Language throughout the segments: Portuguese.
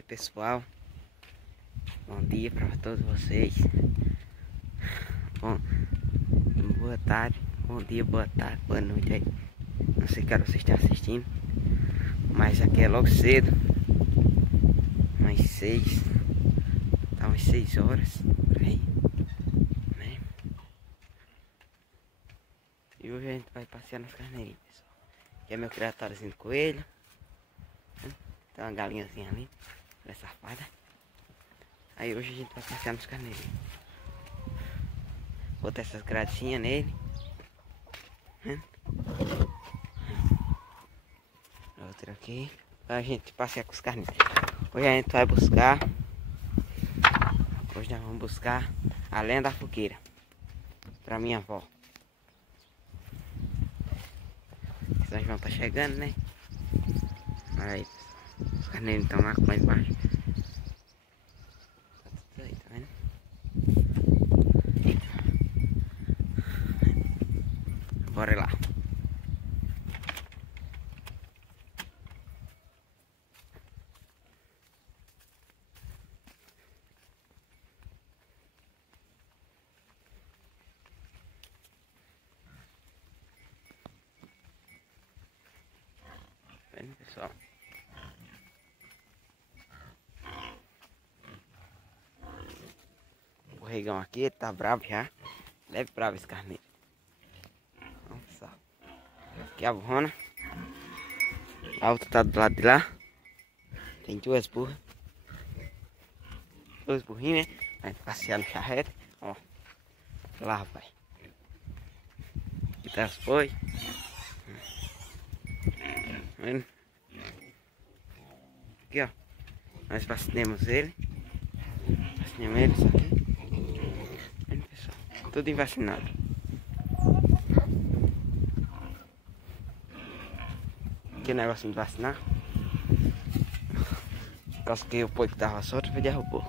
Oi pessoal, bom dia para todos vocês. Boa tarde, bom dia, boa tarde, boa noite aí. Não sei que hora vocês estão assistindo, mas aqui é logo cedo, umas 6, tá umas 6 horas por aí, né? E hoje a gente vai passear nas carneirinhas, pessoal. Aqui é meu criatóriozinho de coelho, né? Tem uma galinhazinha ali, ela é safada. Aí hoje a gente vai passear nos carneirinhos. Botar essas gradezinhas nele, né? Outra aqui, pra gente passear com os carneiros. Hoje a gente vai buscar, hoje nós vamos buscar a lenha da fogueira pra minha avó. Nós vamos estar chegando, né? Olha aí, pessoal. Os carneiros estão lá embaixo. Tá tudo aí, tá vendo? Bora lá. Tá vendo, pessoal? O regão aqui, ele tá bravo já. Leve bravo esse carneiro. Olha só. Aqui é a burrona. A outra tá do lado de lá. Tem duas burras. Dois burrinhos, né? Vai passear no charrete. Ó. Lá, rapaz. Aqui tá as boi. Tá vendo? Aqui, ó. Nós vacinamos ele. Vacinamos ele, isso aqui. Tá vendo, pessoal? Tudo vacinado. Que negocinho de vacinar. Por causa que o boi que tava solto foi derrubou.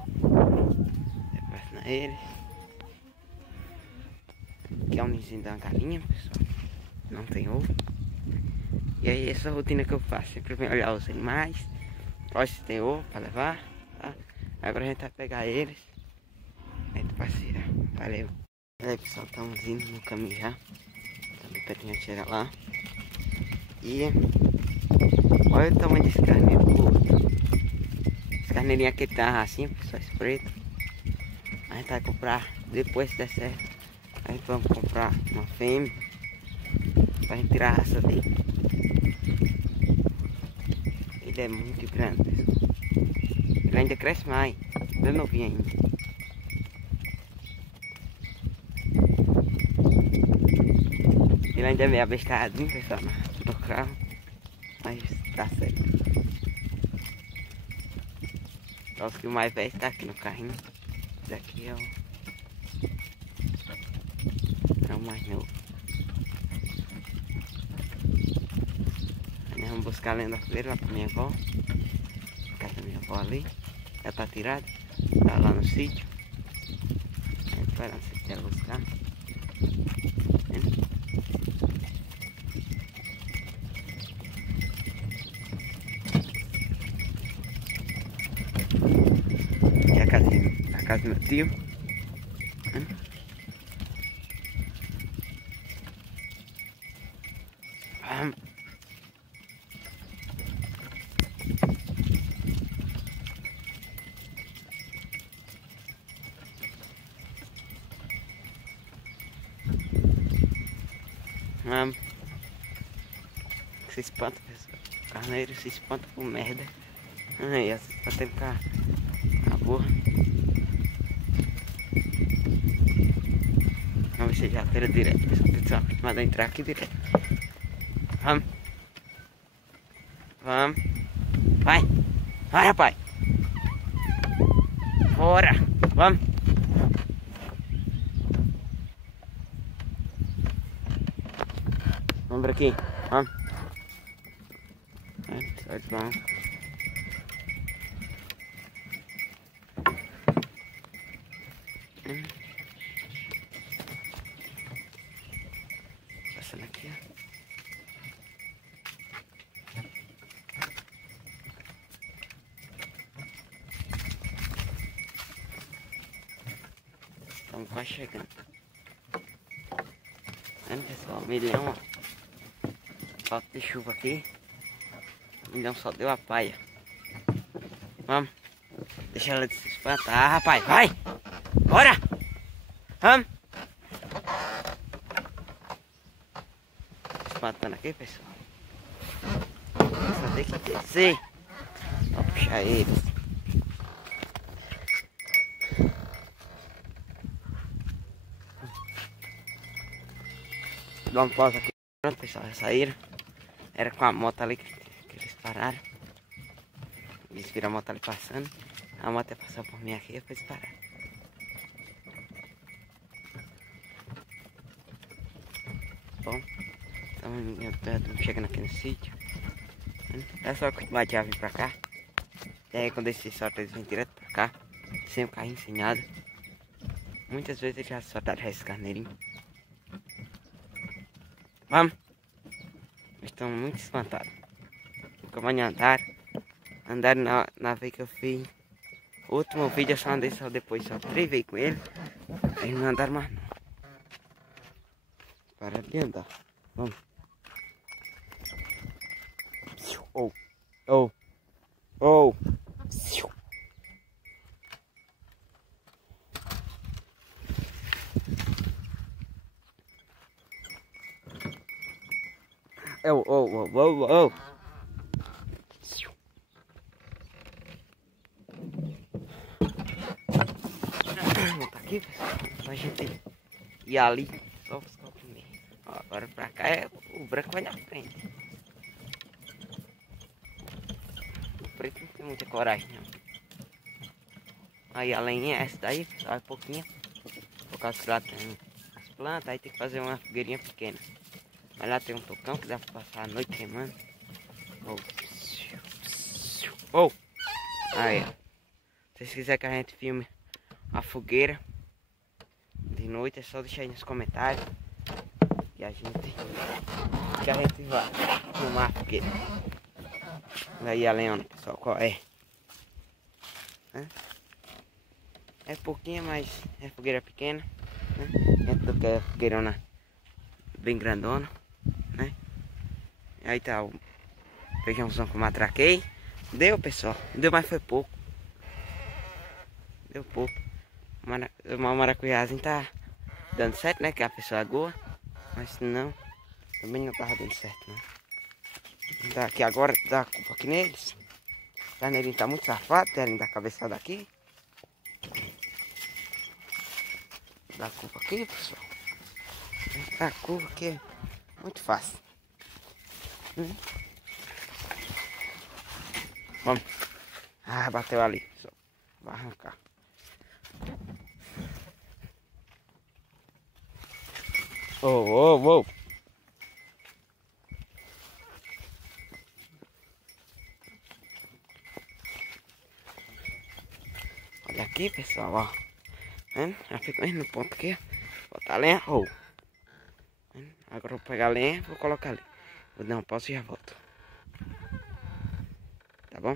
Vacinar eles. Aqui é um ninzinho da galinha, pessoal. Não tem ovo. E aí essa rotina que eu faço. Sempre vem olhar os animais. Olha se tem ovo para levar. Tá? Agora a gente vai pegar eles. A gente passeia. Valeu. E aí, pessoal, estamos indo no caminho já. Também pertinho de chegar lá. E olha o tamanho desse carneiro do outro. Esse carneirinho aqui tá uma racinha, pessoal, esse preto. A gente vai comprar, depois se der certo, a gente vamos comprar uma fêmea pra gente tirar a raça dele. Ele é muito grande, pessoal. Ele ainda cresce mais, ele é novinho ainda. Ele ainda é meio abestadinho, pessoal, no carro, mas tá certo. Só que o mais velho tá aqui no carrinho. Esse aqui é o mais novo. Aí nós vamos buscar a lenha da fogueira lá pra minha avó. Casa da minha avó ali. Já tá tirada. Tá lá no sítio. A gente vai lá no sítio dela buscar. Aqui é a casa do meu tio. Vamos. Vamos. Se espanta, pessoal. Carneiro se espanta com merda. Aí, se espanta com a burra. Vamos ver se já tira direto, pessoal. Manda entrar aqui direto. Vamos. Vamos. Vai. Vai, rapaz. Bora. Vamos. Vamos por aqui. Vamos. Vamos. Passando aqui, ó. Estamos quase chegando. Vendo, pessoal? Milhão, ó. Falta de chuva aqui. Milhão só deu a paia. Vamos. Deixa ela se espantar. Ah, rapaz, vai! Bora! Vamos! Espantando aqui, pessoal. Só tem que descer. Vamos puxar eles. Dá uma pausa aqui. Pronto, pessoal, já saíram. Era com a moto ali que eles pararam. Eles viram a moto ali passando. A moto ia passar por mim aqui e depois pararam. Bom, estamos chegando aqui no sítio. É só continuar de vir pra cá. E aí quando eles se soltam, eles vêm direto pra cá. Sem o carro ensinado. Muitas vezes eles já soltaram esse carneirinho. Vamos! Estão muito espantados. Nunca mais andaram. Andaram na vez que eu fiz. O último vídeo eu só andei só depois, só 3 vezes com ele. Eles não andaram mais não. Para de andar. Vamos. Oh, oh, oh. Oh, oh, oh, oh, oh. Tá aqui, pessoal. Pra gente ir ali. Só buscar o primeiro. Ó, agora pra cá o branco vai na frente. O preto não tem muita coragem, não. Aí a lenha é essa daí, pessoal, é pouquinho. Por causa que lá tem as plantas, aí tem que fazer uma fogueirinha pequena. Mas lá tem um tocão que dá pra passar a noite queimando. Oh! Oh! Aí, ó. Se vocês quiserem que a gente filme a fogueira de noite, é só deixar aí nos comentários. Que a gente vai filmar a fogueira. Aí a leona, pessoal, qual é? É pouquinho, mas é fogueira pequena. Dentro do que é fogueirona bem grandona, né? Aí tá o feijãozão que eu matraquei. Deu, pessoal. Deu, mas foi pouco. Deu pouco. O maracujazinho tá dando certo, né? Que a pessoa goa. Mas não, também não tava dando certo, não. Daqui agora dá culpa aqui neles. O carneirinho tá muito safado, querem dar cabeçada aqui. Dá culpa aqui, pessoal. Dá culpa aqui é muito fácil. Vamos. Ah, bateu ali. Só vai arrancar. Oh, oh, oh. Olha aqui, pessoal, ó. Já fica mesmo no ponto aqui. Botar a lenha. Oh. Agora eu vou pegar a lenha e vou colocar ali. Vou dar um pausa e já volto. Tá bom?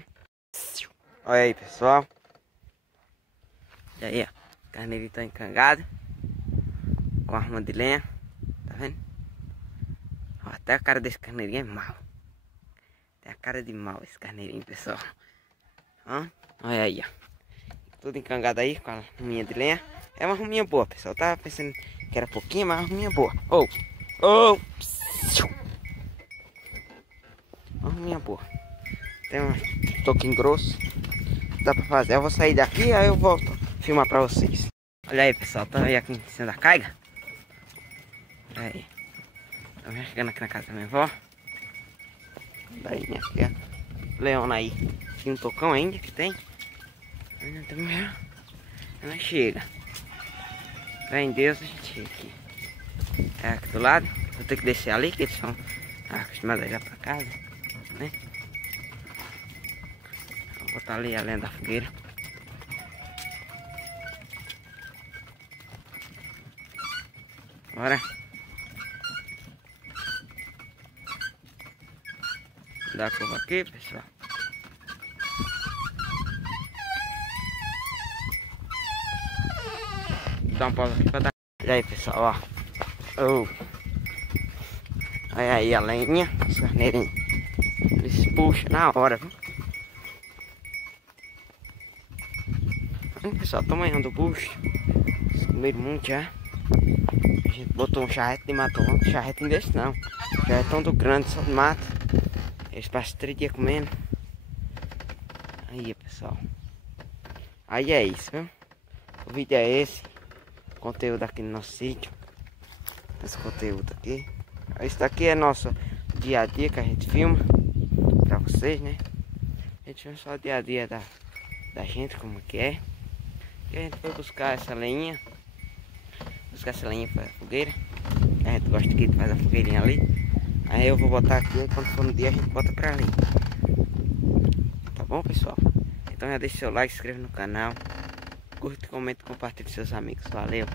Olha aí, pessoal. E aí, ó. O carneirinho tá encangado. Com a arma de lenha. Tá vendo? Ó, até a cara desse carneirinho é mau. Tem a cara de mau esse carneirinho, pessoal. Ó, olha aí, ó. Tudo encangado aí com a arminha de lenha. É uma arminha boa, pessoal. Eu tava pensando que era pouquinho, mas uma arminha boa. Oh, oh. Uma arminha boa. Tem um toquinho grosso. Dá pra fazer. Eu vou sair daqui, aí eu volto filmar pra vocês. Olha aí, pessoal. Tá aí aqui em cima da caiga. Olha aí. Estamos chegando aqui na casa da minha avó. Daí, minha filha. Leona aí. Tem um tocão ainda que tem. Ela chega. Fé em Deus, a gente chega aqui. É aqui do lado. Vou ter que descer ali, que eles são acostumados a ir pra casa, né? Vou botar ali a lenha da fogueira. Bora. Dá a curva aqui, pessoal. dar um pausa aqui pra dar. E aí, pessoal, ó. Oh. Olha aí a lenha, os carneirinhos. Eles puxam na hora, viu? Pessoal, o tamanho do bucho. Eles comeram muito já. A gente botou um charrete de mato ontem. Charrete desse não. Charretão do grande, só de mato. Eles passam 3 dias comendo. Aí, pessoal. Aí é isso, viu? O vídeo é esse. Conteúdo aqui no nosso sítio. Esse conteúdo aqui. Esse daqui é nosso dia a dia que a gente filma pra vocês, né? A gente filma só o dia a dia da gente, como que é. E a gente foi buscar essa lenha. Buscar essa lenha para a fogueira. A gente gosta que faz a fogueirinha ali. Aí eu vou botar aqui, quando for no dia a gente bota pra ali. Tá bom, pessoal? Então já deixa seu like, se inscreva no canal. Curte, comenta e compartilhe com seus amigos. Valeu!